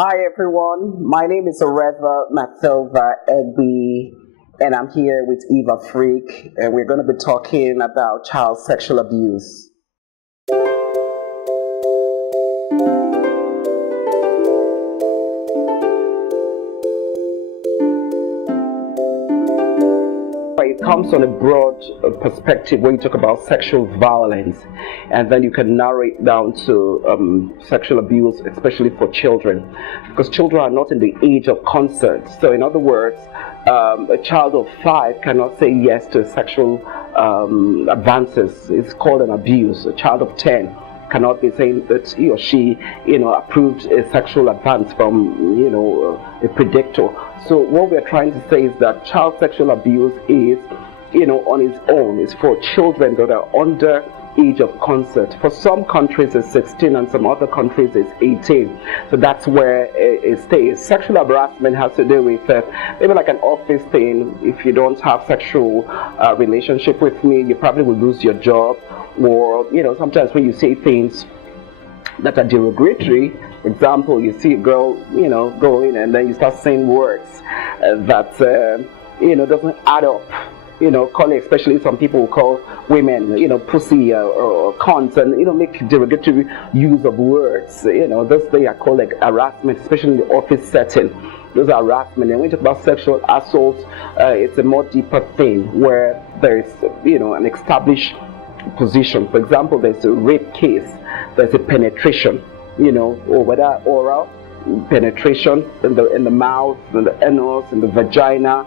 Hi everyone, my name is Oreva Egbi, and I'm here with Eve Afrique, and we're going to be talking about child sexual abuse. It comes on a broad perspective when you talk about sexual violence, and then you can narrow it down to sexual abuse, especially for children, because children are not in the age of consent. So, in other words, a child of 5 cannot say yes to sexual advances. It's called an abuse. A child of 10 cannot be saying that he or she, approved a sexual advance from, a predator. So what we're trying to say is that child sexual abuse is, on its own. It's for children that are under age of consent. For some countries it's 16 and some other countries it's 18. So that's where it stays. Sexual harassment has to do with maybe like an office thing. If you don't have sexual relationship with me, you probably will lose your job. Or, sometimes when you say things that are derogatory, for example, you see a girl, going and then you start saying words that, doesn't add up. Calling, especially some people who call women, pussy or cons, and, make derogatory use of words. Those they are called like harassment, especially in the office setting. Those are harassment. And when you talk about sexual assault, it's a more deeper thing where there is, an established position. For example, there's a rape case, there's a penetration, or whether oral penetration in the mouth, in the anus, in the vagina,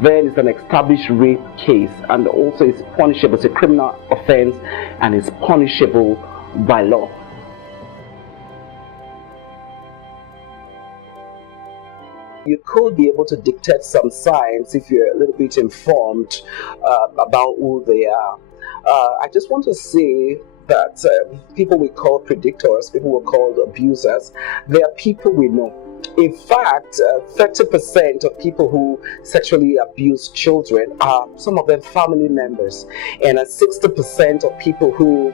then it's an established rape case, and also it's punishable. It's a criminal offense and it's punishable by law. You could be able to detect some signs if you're a little bit informed about who they are. I just want to say that people we call predictors, people we call abusers, they are people we know. In fact, 30% of people who sexually abuse children are some of them family members, and 60% of people who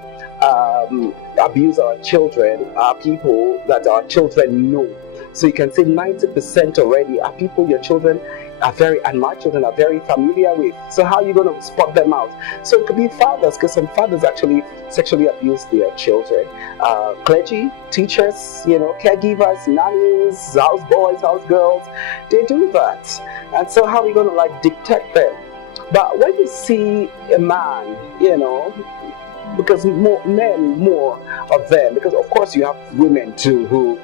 abuse our children are people that our children know. So you can say 90% already are people your children and my children are very familiar with. So how are you going to spot them out? So it could be fathers, because some fathers actually sexually abuse their children. Clergy, teachers, caregivers, nannies, houseboys, housegirls, they do that. And so how are you going to detect them? But when you see a man, because more of them, because of course you have women too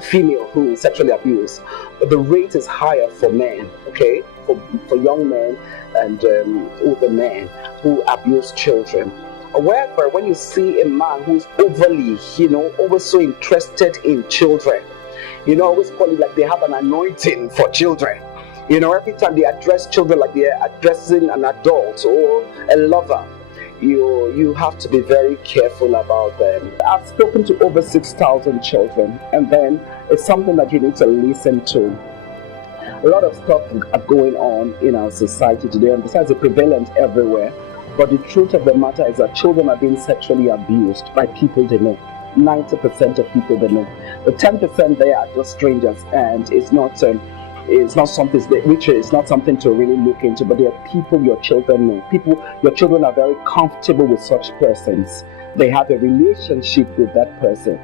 female who is sexually abused, but the rate is higher for men, okay, for young men and older men who abuse children. However, when you see a man who's overly, always so interested in children, always call it like they have an anointing for children. Every time they address children like they're addressing an adult or a lover, you have to be very careful about them. I've spoken to over 6,000 children, and then it's something that you need to listen to. A lot of stuff are going on in our society today, and besides, it's prevalent everywhere. But the truth of the matter is that children are being sexually abused by people they know. 90% of people they know. The 10% they are just strangers, and it's not something which is not something to really look into, but there are people your children know. Your children are very comfortable with such persons. They have a relationship with that person,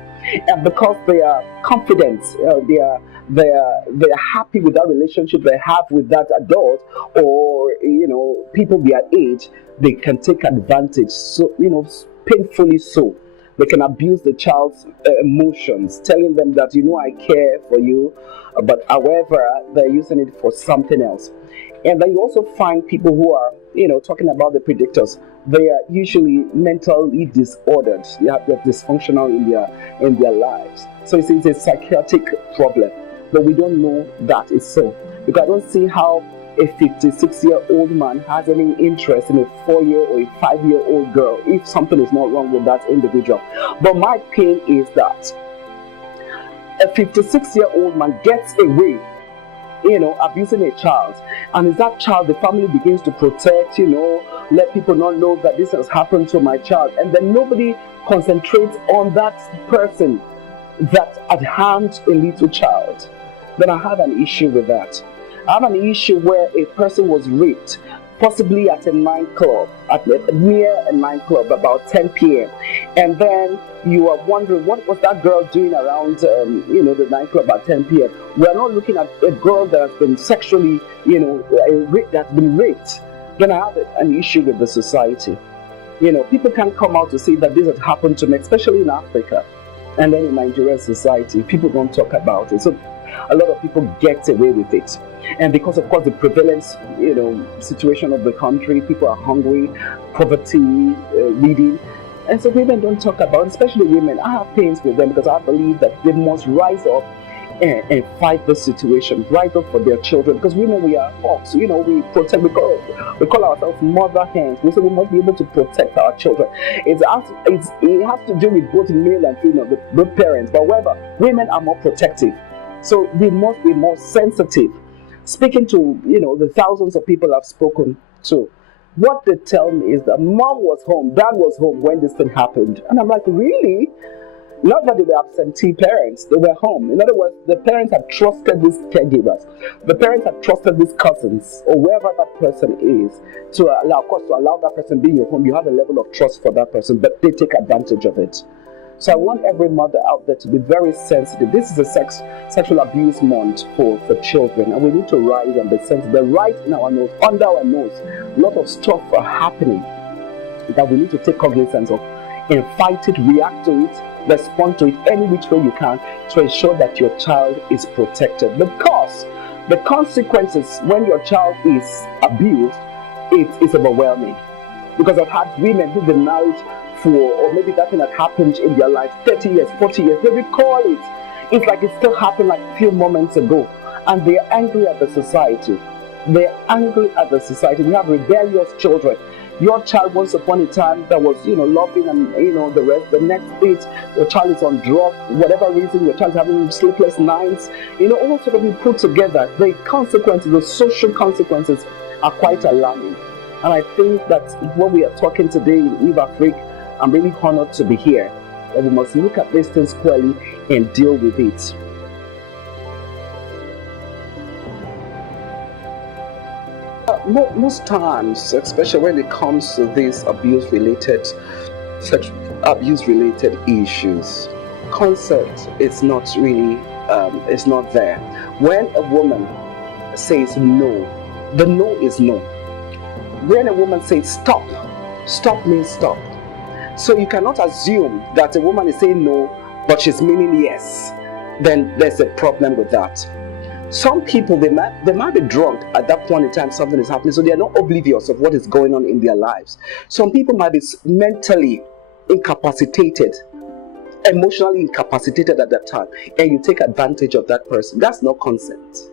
and because they are confident, they are happy with that relationship they have with that adult, or people their age, they can take advantage. So painfully so. They can abuse the child's emotions, telling them that, I care for you, but however, they're using it for something else. And then you also find people who are, talking about the predictors, they are usually mentally disordered. They're dysfunctional in their lives. So it's a psychiatric problem, but we don't know that is so. Because I don't see how a 56-year-old man has any interest in a 4-year or a 5-year-old girl if something is not wrong with that individual. But my pain is that a 56-year-old man gets away, abusing a child, and is that child the family begins to protect, let people not know that this has happened to my child, and then nobody concentrates on that person that had harmed a little child, then I have an issue with that. I have an issue where a person was raped, possibly at a nightclub, near a nightclub, about 10 p.m. And then you are wondering, what was that girl doing around, the nightclub at 10 p.m.? We are not looking at a girl that has been sexually, that's been raped. Then I have an issue with the society. People can't come out to say that this has happened to me, especially in Africa. And then in Nigerian society, people don't talk about it. So a lot of people get away with it. And because, of course, the prevalence, situation of the country, people are hungry, poverty, reading. And so women don't talk about it, especially women. I have pains with them because I believe that they must rise up and fight the situation, rise up for their children. Because women, we are hawks, we protect, we call ourselves mother hens. So we must be able to protect our children. It has to do with both male and female, both parents. But however, women are more protective. So we must be more sensitive. Speaking to, the thousands of people I've spoken to, what they tell me is that mom was home, dad was home when this thing happened. And I'm like, really? Not that they were absentee parents, they were home. In other words, the parents had trusted these caregivers. The parents had trusted these cousins, or wherever that person is, to allow that person being your home. You have a level of trust for that person, but they take advantage of it. So I want every mother out there to be very sensitive. This is a sexual abuse month for children, and we need to rise and be sensitive. Right in our nose, under our nose, a lot of stuff are happening that we need to take cognizance of and fight it, react to it, respond to it any which way you can to ensure that your child is protected. Because the consequences when your child is abused, it is overwhelming. Because I've had women who've been married or maybe that thing that happened in their life 30 years, 40 years, they recall it. It's like it still happened like a few moments ago. And they're angry at the society. They're angry at the society. We have rebellious children. Your child once upon a time that was, loving and, the rest, the next bit, your child is on drugs, whatever reason, your child is having sleepless nights, all sort of be put together. The consequences, the social consequences are quite alarming. And I think that what we are talking today in Eve Afrique, I'm really honored to be here. And we must look at these things squarely and deal with it. Most times, especially when it comes to these abuse-related issues, consent is not really, it's not there. When a woman says no, the no is no. When a woman says stop, stop means stop. So you cannot assume that a woman is saying no, but she's meaning yes. Then there's a problem with that. Some people, they might be drunk at that point in time something is happening, so they are not oblivious of what is going on in their lives. Some people might be mentally incapacitated, emotionally incapacitated at that time, and you take advantage of that person. That's not consent.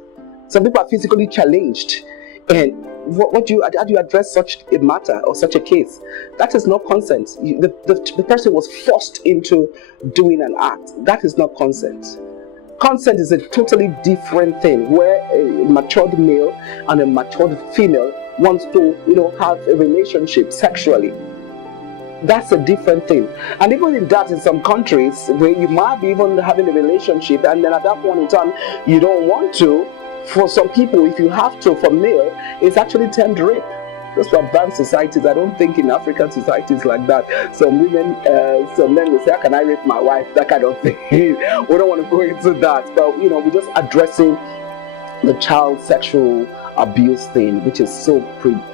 Some people are physically challenged, and how do you address such a matter or such a case? That is not consent. The person was forced into doing an act. That is not consent. Consent is a totally different thing, where a matured male and a matured female wants to, have a relationship sexually. That's a different thing. And even in that, in some countries where you might be even having a relationship, and then at that point in time you don't want to. For some people, if you have to, for male, it's actually termed rape. Those for advanced societies. I don't think in African societies like that. Some women, some men will say, how can I rape my wife? That kind of thing. We don't want to go into that. But, we're just addressing the child sexual abuse thing, which is so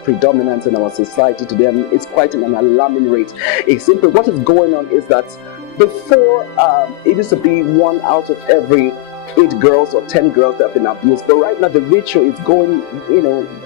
predominant in our society today. And it's quite an alarming rate. It's simply what is going on is that before, it used to be 1 out of every 8 girls or 10 girls that have been abused, but right now the ratio is going,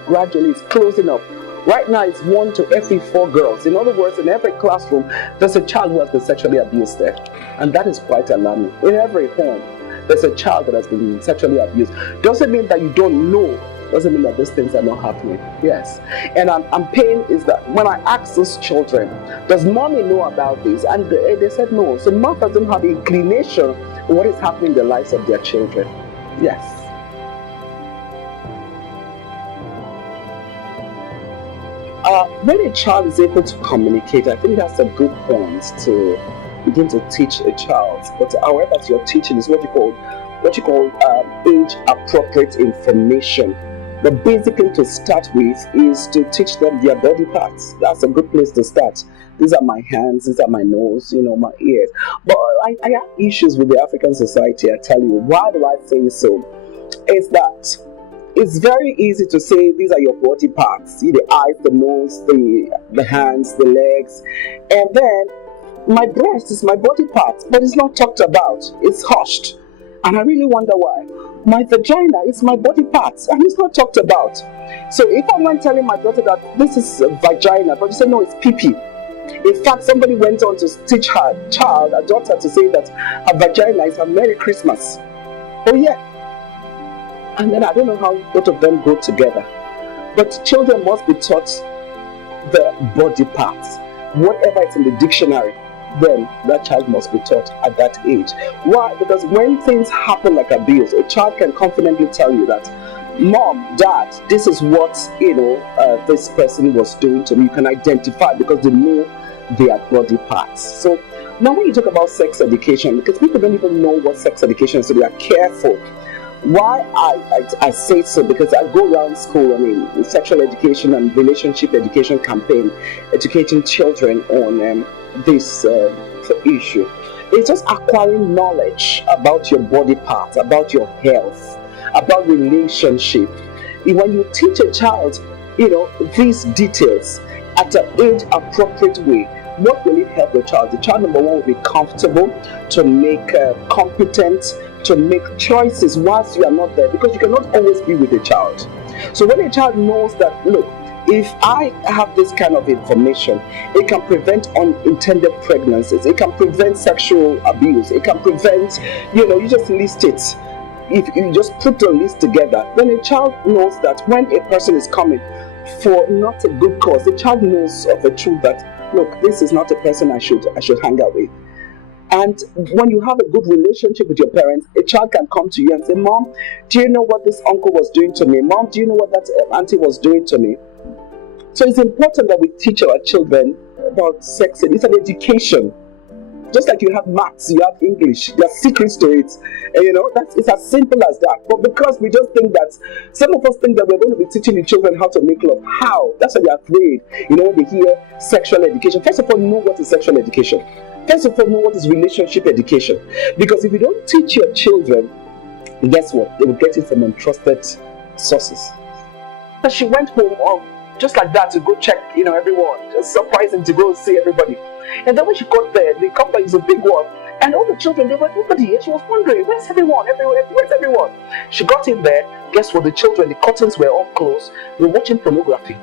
gradually it's closing up. Right now it's 1 to every 4 girls. In other words, in every classroom there's a child who has been sexually abused there, and that is quite alarming. In every home there's a child that has been sexually abused. Doesn't mean that you don't know, doesn't mean that these things are not happening. Yes. And I'm pain is that when I ask those children, does mommy know about this? And they said no. So mom doesn't have inclination of what is happening in the lives of their children. Yes. When a child is able to communicate, I think that's a good point to begin to teach a child. But however, you're teaching is what you call age appropriate information. The basic thing to start with is to teach them their body parts. That's a good place to start. These are my hands, these are my nose, my ears. But I have issues with the African society, I tell you. Why do I say so? Is that it's very easy to say these are your body parts. See, the eyes, the nose, the hands, the legs. And then my breast is my body part, but it's not talked about. It's hushed. And I really wonder why. My vagina is my body part, and it's not talked about. So if I'm not telling my daughter that this is a vagina, but you say no, it's pee-pee. In fact, somebody went on to teach her daughter, to say that her vagina is her Merry Christmas. Oh yeah. And then I don't know how both of them go together. But children must be taught the body parts. Whatever is in the dictionary, then that child must be taught at that age. Why? Because when things happen like abuse, a child can confidently tell you that, Mom, Dad, this is what this person was doing to me. You can identify because they know their body parts. So now when you talk about sex education, because people don't even know what sex education is, so they are careful. Why I say so, because I go around school, sexual education and relationship education campaign, educating children on this issue. It's just acquiring knowledge about your body parts, about your health, about relationship. When you teach a child, these details at an age appropriate way, what will it help the child? The child, number one, will be comfortable to make competent, to make choices whilst you are not there, because you cannot always be with a child. So when a child knows that, look, if I have this kind of information, it can prevent unintended pregnancies, it can prevent sexual abuse, it can prevent, you just list it. If you just put the list together, then a child knows that when a person is coming for not a good cause, the child knows of the truth that, look, this is not a person I should hang out with. And when you have a good relationship with your parents, a child can come to you and say, Mom, do you know what this uncle was doing to me? Mom, do you know what that auntie was doing to me? So it's important that we teach our children about sex. It's an education. Just like you have maths, you have English, there are secrets to it. And it's as simple as that. But because we just think that, some of us think that we're going to be teaching the children how to make love. How? That's why they're afraid. When they hear sexual education. First of all, know what is sexual education. First of all, know what is relationship education. Because if you don't teach your children, guess what? They will get it from untrusted sources. But she went home just like that to go check, everyone. Just surprising to go see everybody. And then when she got there, the company is a big one. And all the children, they were nobody here. She was wondering, where's everyone? Where's everyone? She got in there. Guess what? The children, the curtains were all closed. They were watching pornography.